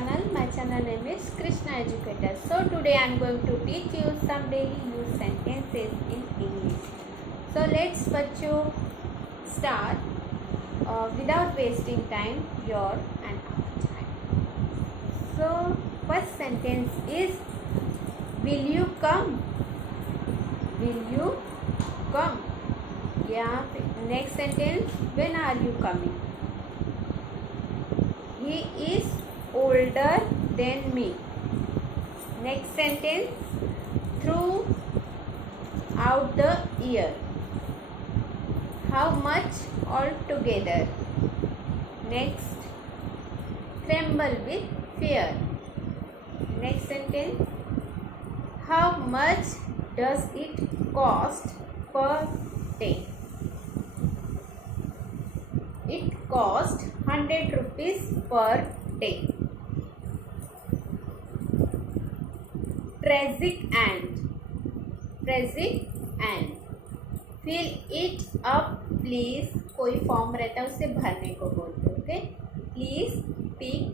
channel. My channel name is Krishna Educator. So today I am going to teach you some daily use sentences in English. So let's बच्चों start without wasting time, your and our time. So first sentence is, will you come? Will you come? यहाँ पे next sentence, when are you coming? He is older than me. Next sentence, throughout the year. How much altogether? Next, tremble with fear. Next sentence, how much does it cost per day? It cost 100 rupees per day. Tragic and fill it up please. कोई form रहता है उसे भरने को बोलते हैं. Okay, please speak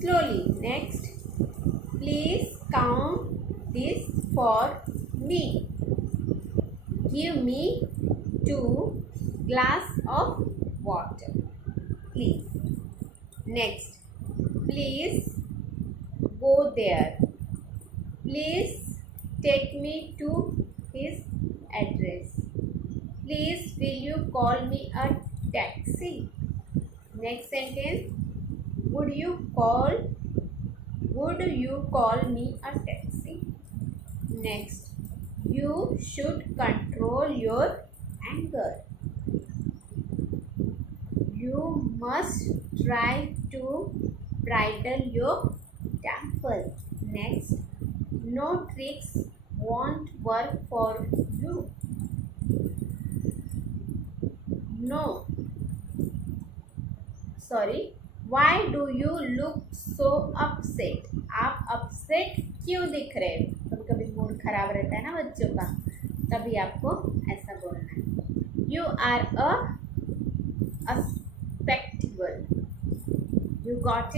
slowly. Next, please count this for me. Give me 2 glass of water, please. Next, please go there. Please take me to his address. Please will you call me a taxi? Next sentence, would you call me a taxi? Next, you should control your anger. You must try to bridle your temper. Next, no tricks won't work for you. Why do you look so upset? आप upset क्यों दिख रहे हैं? कभी कभी mood खराब रहता है ना बच्चों का, तभी आपको ऐसा बोलना है. You are a spectacle. You got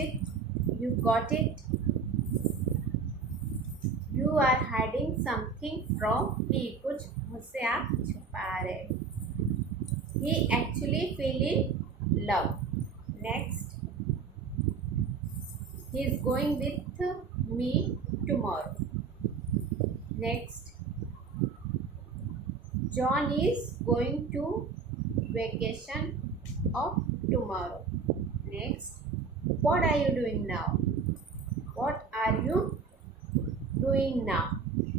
it. You are hiding something from me. कुछ मुझसे आप छुपा रहे. He actually feeling love. Next, he is going with me tomorrow. Next, John is going to vacation of tomorrow. Next, what are you doing now? What are you doing now?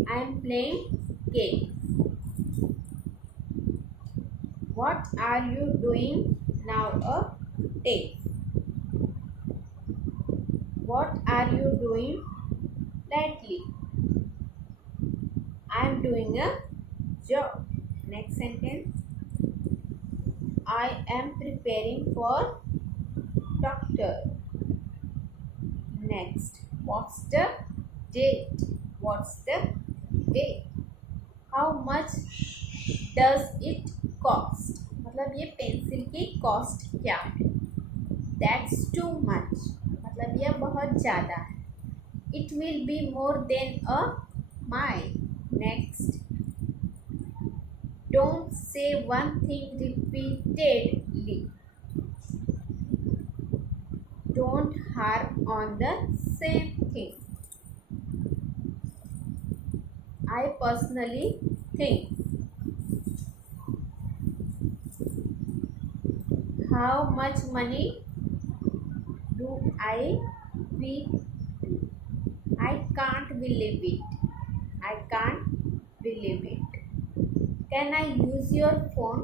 I am playing game. What are you doing now a day? What are you doing lately? I am doing a job. Next sentence, I am preparing for doctor. Next, what's the date? How much does it cost? मतलब ये pencil की cost क्या है? That's too much. मतलब यह बहुत ज़्यादा है. It will be more than a mile. Next, don't say one thing repeatedly. Don't harp on the same thing. I personally think. How much money do I need? I can't believe it. Can I use your phone?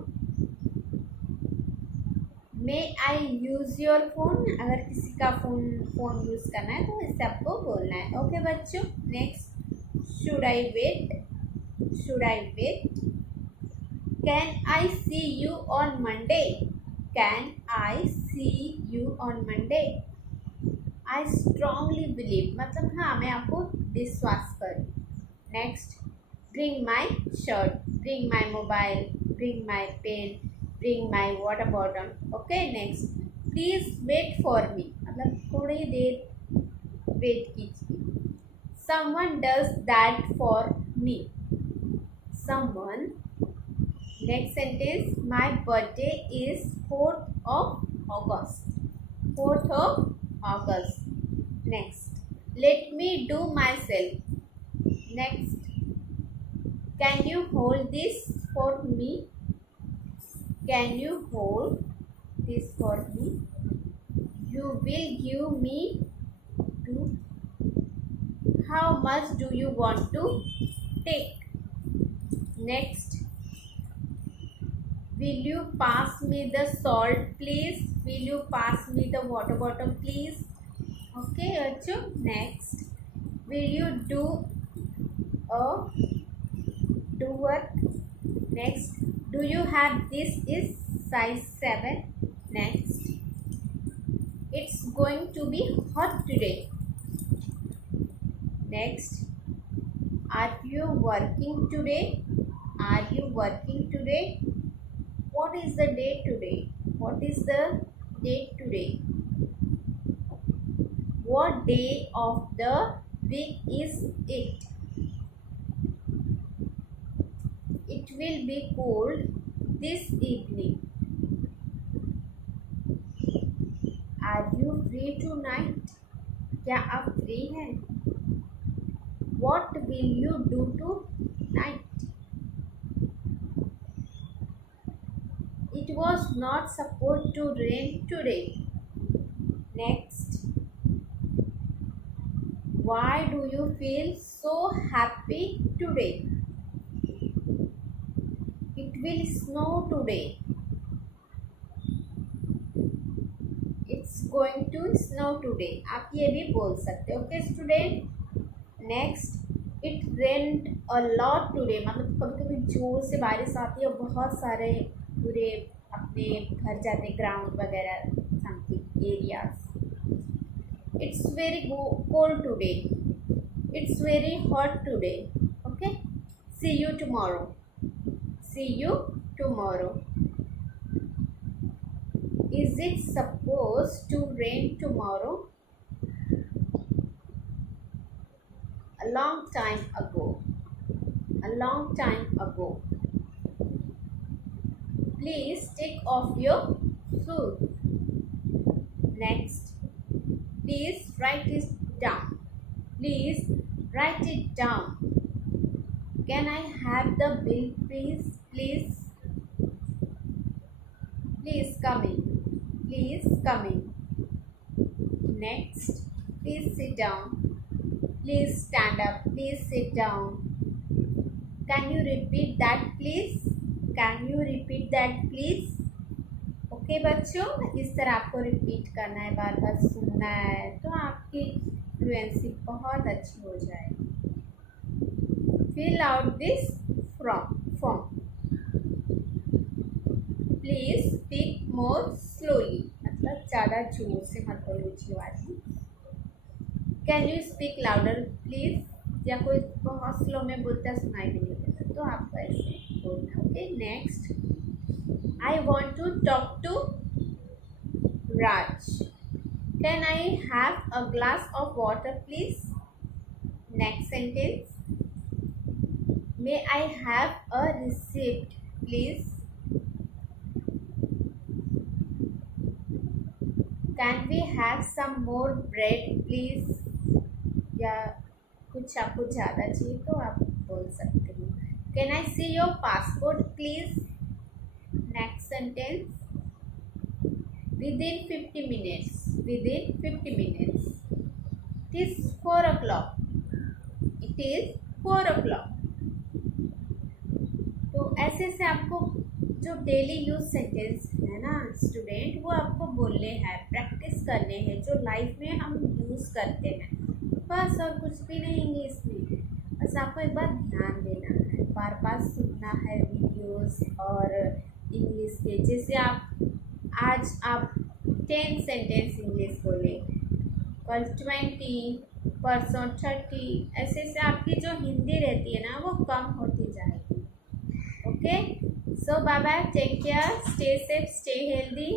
May I use your phone? अगर किसी का phone use करना है तो इससे आपको बोलना है. ओके बच्चों. Next, should I wait? Can I see you on Monday? I strongly believe मतलब हाँ मैं आपको विश्वास करूँ. Next, bring my shirt, bring my mobile, bring my pen, bring my water bottle. Okay, next, please wait for me, मतलब थोड़ी देर wait कीजिए. Someone does that for me. Someone. Next sentence, my birthday is 4th of August. 4th of August. Next, let me do myself. Next, can you hold this for me? Can you hold this for me? You will give me to. How much do you want to take? Next, will you pass me the salt please? Will you pass me the water bottle please? Okay, bachcho. Next, will you do work? Next, do you have this is size 7? Next, it's going to be hot today. Next, are you working today? Are you working today? What is the date today? What is the date today? What day of the week is it? It will be cold this evening. Are you free tonight? क्या आप free हैं? What will you do tonight? It was not supposed to rain today. Next, why do you feel so happy today? It will snow today. It's going to snow today. आप ये भी बोल सकते हो. Okay student. Next, it rained a lot today, मतलब कभी कभी जोर से बारिश आती है और बहुत सारे पूरे अपने घर जाते ग्राउंड वगैरह something areas. It's very cold today. It's very hot today. Okay, see you tomorrow. See you tomorrow. Is it supposed to rain tomorrow? A long time ago. A long time ago. Please take off your shoes. Next, please write it down. Please write it down. Can I have the bill, please? Please. Please come in. Please come in. Next, please sit down. Please stand up. Please sit down. Can you repeat that please? Can you repeat that please? Okay बच्चों, इस तरह आपको repeat करना है, बार बार सुनना है, तो आपकी फ्लुएंसी बहुत अच्छी हो जाएगी. Fill out this form. Please speak more slowly, मतलब ज़्यादा जोर से मत बोलो ऊँची आवाज़ में. Can you speak louder please? या कोई बहुत स्लो में बोलता सुनाई भी नहीं देता, तो आपको ऐसे बोलना. Okay. Next, I want to talk to Raj. Can I have a glass of water please? Next sentence, may I have a receipt please? Can we have some more bread please? या कुछ आपको ज़्यादा चाहिए तो आप बोल सकते हो. Can I see your passport please? Next sentence, within 50 minutes. Within 50 minutes. It is 4 o'clock. It is 4 o'clock. तो ऐसे से आपको जो डेली यूज सेंटेंस है ना स्टूडेंट, वो आपको बोलने हैं, प्रैक्टिस करने हैं, जो लाइफ में हम यूज़ करते हैं. बस और कुछ भी नहीं इसमें. बस आपको एक बार ध्यान देना है, बार बार सुनना है वीडियोस और इंग्लिश के. जैसे आज आप 10 सेंटेंस इंग्लिश बोले, कल 20, परसों 30, ऐसे से आपकी जो हिंदी रहती है ना वो कम होती जाएगी. Okay, so bye bye, take care, stay safe, stay healthy.